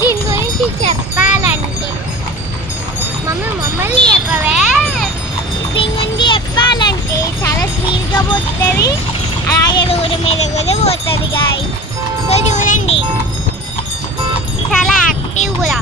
దీని గురించి చెప్పాలంటే మమ్మల్ని చెప్పవే. దీని గురించి చెప్పాలంటే చాలా స్పీడ్గా పోతుంది, అలాగే రోడ్డు మీద కూడా పోతుంది గాయ్. సో చూడండి, చాలా యాక్టివ్ కూడా.